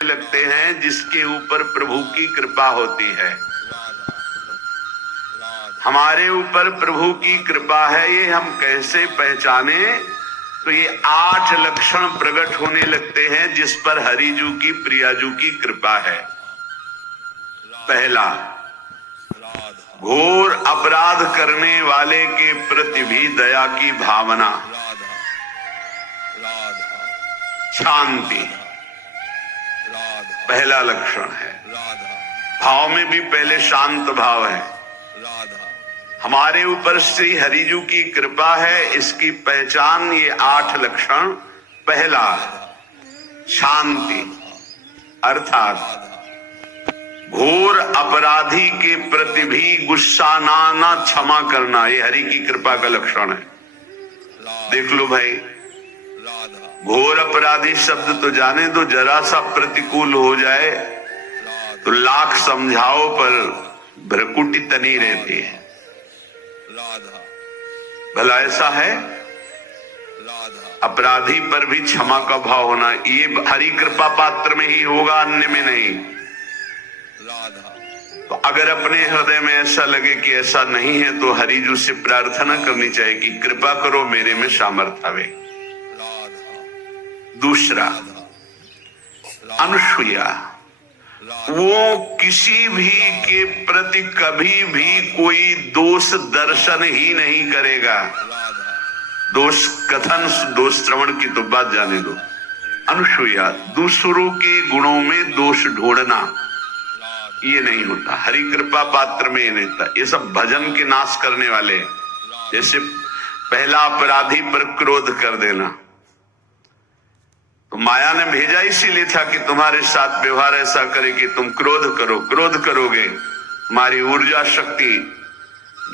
लगते हैं जिसके ऊपर प्रभु की कृपा होती है। हमारे ऊपर प्रभु की कृपा है, ये हम कैसे पहचाने? तो ये 8 लक्षण प्रकट होने लगते हैं जिस पर हरिजू की प्रियाजू की कृपा है। पहला, घोर अपराध करने वाले के प्रति भी दया की भावना, शांति पहला लक्षण है। भाव में भी पहले शांत भाव है। हमारे ऊपर श्री हरिजू की कृपा है, इसकी पहचान ये 8 लक्षण। पहला, शांति, अर्थात घोर अपराधी के प्रति भी गुस्सा ना क्षमा करना, ये हरि की कृपा का लक्षण है। देख लो भाई, घोर अपराधी शब्द तो जाने दो, जरा सा प्रतिकूल हो जाए तो लाख समझाओ पर भ्रकुटी तनी रहती है। भला ऐसा है? अपराधी पर भी क्षमा का भाव होना, ये हरि कृपा पात्र में ही होगा, अन्य में नहीं। तो अगर अपने हृदय में ऐसा लगे कि ऐसा नहीं है तो हरिजू से प्रार्थना करनी चाहिए कि कृपा करो, मेरे में सामर्थ्य आवे। दूसरा, अनुसूया, वो किसी भी के प्रति कभी भी कोई दोष दर्शन ही नहीं करेगा। दोष कथन, दोष श्रवण की तो बात जाने दो। अनुसूया, दूसरों के गुणों में दोष ढूंढना ये नहीं होता, हरि कृपा पात्र में ये नहीं होता। ये सब भजन के नाश करने वाले। जैसे पहला अपराधी पर क्रोध कर देना, तो माया ने भेजा इसीलिए था कि तुम्हारे साथ व्यवहार ऐसा करे कि तुम क्रोध करो, क्रोध करोगे तुम्हारी ऊर्जा शक्ति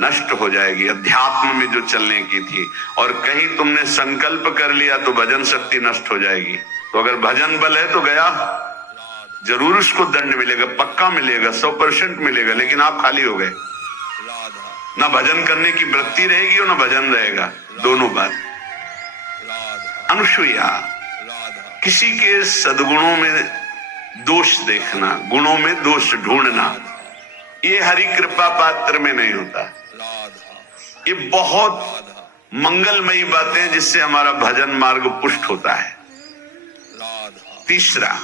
नष्ट हो जाएगी, अध्यात्म में जो चलने की थी। और कहीं तुमने संकल्प कर लिया तो भजन शक्ति नष्ट हो जाएगी। तो अगर भजन बल है तो गया, जरूर उसको दंड मिलेगा, पक्का मिलेगा, 100% मिलेगा, लेकिन आप खाली हो गए। ना भजन करने की वृत्ति रहेगी और ना भजन रहेगा, दोनों बात। अनुसूया, किसी के सद्गुणों में दोष देखना, गुणों में दोष ढूंढना, ये हरि कृपा पात्र में नहीं होता। ये बहुत मंगलमयी बातें जिससे हमारा भजन मार्ग पुष्ट होता है। तीसरा,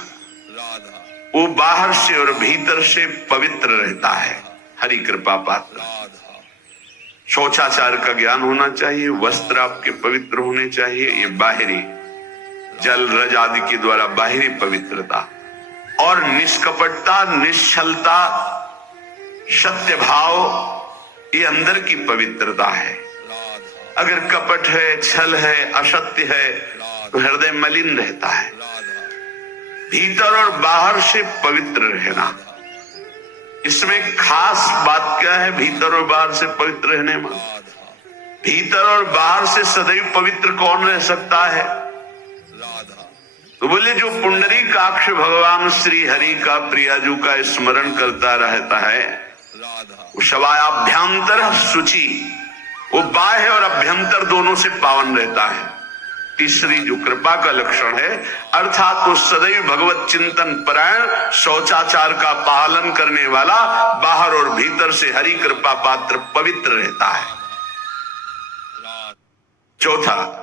वो बाहर से और भीतर से पवित्र रहता है, हरि कृपा पात्र। शौचाचार का ज्ञान होना चाहिए, वस्त्र आपके पवित्र होने चाहिए, ये बाहरी जल रज आदि के द्वारा बाहरी पवित्रता। और निष्कपटता, निश्चलता, सत्य भाव, ये अंदर की पवित्रता है। अगर कपट है, छल है, असत्य है तो हृदय मलिन रहता है। भीतर और बाहर से पवित्र रहना, इसमें खास बात क्या है? भीतर और बाहर से पवित्र रहने में, भीतर और बाहर से सदैव पवित्र कौन रह सकता है? तो बोले जो पुंडरीकाक्ष भगवान श्री हरि का प्रियाजू का स्मरण करता रहता है, वो शवायाभ्यंतर शुचि, वो बाह्य और अभ्यंतर दोनों से पावन रहता है। तीसरी जो कृपा का लक्षण है, अर्थात वो सदैव भगवत चिंतन परायण, शौचाचार का पालन करने वाला, बाहर और भीतर से हरि कृपा पात्र पवित्र रहता है। चौथा,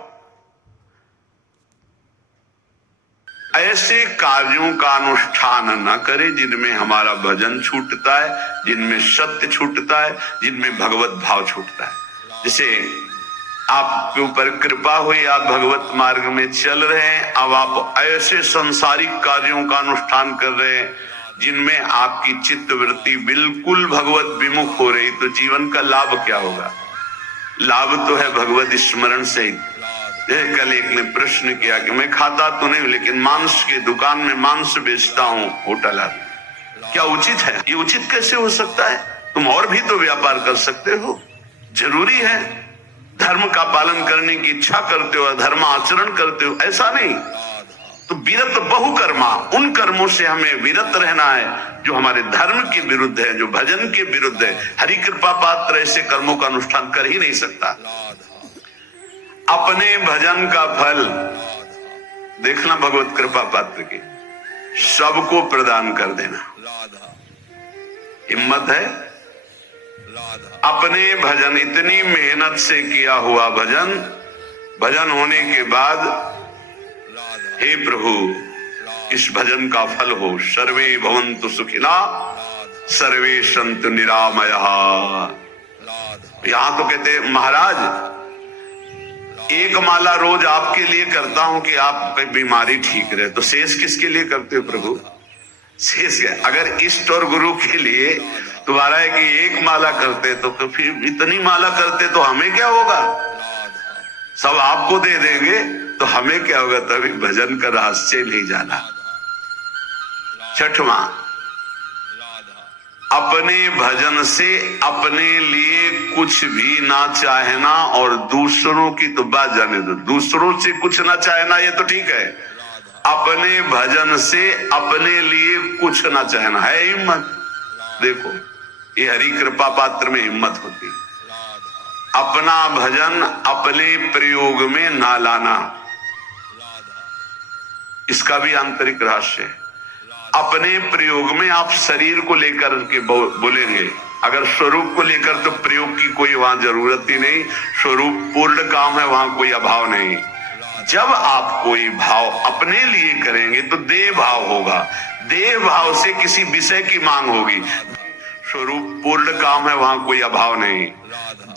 ऐसे कार्यों का अनुष्ठान न करे जिनमें हमारा भजन छूटता है, जिनमें सत्य छूटता है, जिनमें भगवत भाव छूटता है। जैसे आपके ऊपर कृपा हुई, आप भगवत मार्ग में चल रहे हैं, अब आप ऐसे संसारिक कार्यों का अनुष्ठान कर रहे हैं जिनमें आपकी चित्त वृत्ति बिल्कुल भगवत विमुख हो रही, तो जीवन का लाभ क्या होगा? लाभ तो है भगवत स्मरण से। कल एक ने प्रश्न किया कि मैं खाता तो नहीं लेकिन मांस की दुकान में मांस बेचता हूँ, होटल आदि, क्या उचित है? ये उचित कैसे हो सकता है? तुम और भी तो व्यापार कर सकते हो। जरूरी है धर्म का पालन करने की इच्छा करते हो, धर्म आचरण करते हो, ऐसा नहीं। तो विरत बहुकर्मा, उन कर्मों से हमें विरत रहना है जो हमारे धर्म के विरुद्ध है, जो भजन के विरुद्ध है। हरि कृपा पात्र ऐसे कर्मों का अनुष्ठान कर ही नहीं सकता। अपने भजन का फल देखना भगवत कृपा पात्र की, सबको प्रदान कर देना। हिम्मत है? अपने भजन, इतनी मेहनत से किया हुआ भजन, भजन होने के बाद हे प्रभु इस भजन का फल हो, सर्वे भवन्तु सुखिना सर्वे सन्तु निरामयः। यहां तो कहते महाराज एक माला रोज आपके लिए करता हूं कि आपकी बीमारी ठीक रहे, तो शेष किसके लिए करते हो प्रभु? शेष है अगर इष्ट और गुरु के लिए तुम्हारा है कि एक माला करते तो फिर इतनी माला करते तो हमें क्या होगा? सब आपको दे देंगे तो हमें क्या होगा? तभी भजन का रहस्य नहीं जाना। छठवां, अपने भजन से अपने लिए कुछ भी ना चाहना और दूसरों की तो बात जाने दो, दूसरों से कुछ ना चाहना ये तो ठीक है, अपने भजन से अपने लिए कुछ ना चाहना है हिम्मत। देखो ये हरि कृपा पात्र में हिम्मत होती है। अपना भजन अपने प्रयोग में ना लाना, इसका भी आंतरिक रहस्य है। अपने प्रयोग में आप शरीर को लेकर के बोलेंगे, अगर स्वरूप को लेकर तो प्रयोग की कोई वहां जरूरत ही नहीं, स्वरूप पूर्ण काम है, वहां कोई अभाव नहीं। जब आप कोई भाव अपने लिए करेंगे तो देह भाव होगा, देह भाव से किसी विषय की मांग होगी, स्वरूप पूर्ण काम है, वहां कोई अभाव नहीं।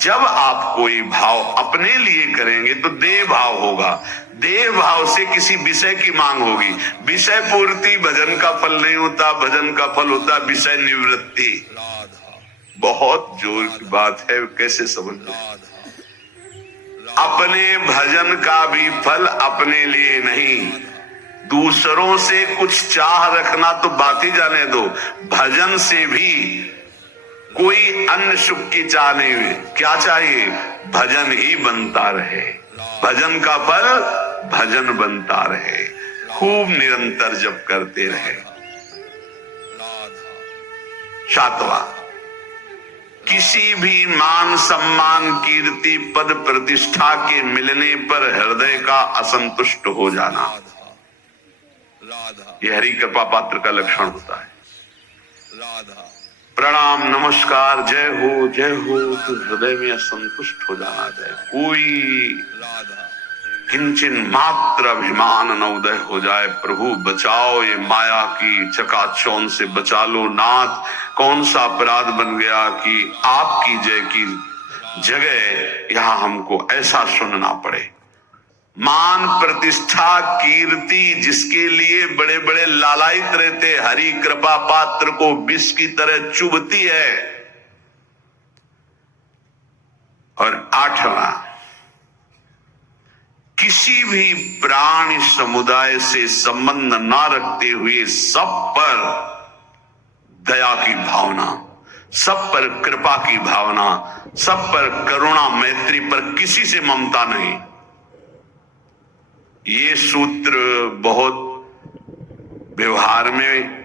जब आप कोई भाव अपने लिए करेंगे तो देह भाव होगा, देह भाव से किसी विषय की मांग होगी, विषय पूर्ति भजन का फल नहीं होता, भजन का फल होता विषय निवृत्ति। बहुत जोर की बात है, कैसे समझ लो? अपने भजन का भी फल अपने लिए नहीं, दूसरों से कुछ चाह रखना तो बात ही जाने दो, भजन से भी कोई अन्य सुख की चाह नहीं हुई। क्या चाहिए? भजन ही बनता रहे, भजन का फल भजन बनता रहे, खूब निरंतर जप करते रहे। सातवां, किसी भी मान सम्मान कीर्ति पद प्रतिष्ठा के मिलने पर हृदय का असंतुष्ट हो जाना, यह हरि कृपा पात्र का लक्षण होता है। प्रणाम नमस्कार जय हो तो हृदय में असंतुष्ट हो जाना चाहिए, कोई किंचन मात्र अभिमान न उदय हो जाए। प्रभु बचाओ, ये माया की चकाचौंध से बचा लो नाथ, कौन सा अपराध बन गया कि आपकी जय की जगह यहां हमको ऐसा सुनना पड़े। मान प्रतिष्ठा कीर्ति जिसके लिए बड़े बड़े लालायित रहते, हरि कृपा पात्र को विष की तरह चुभती है। और आठवां, किसी भी प्राणी समुदाय से संबंध ना रखते हुए सब पर दया की भावना, सब पर कृपा की भावना, सब पर करुणा मैत्री पर किसी से ममता नहीं। ये सूत्र बहुत व्यवहार में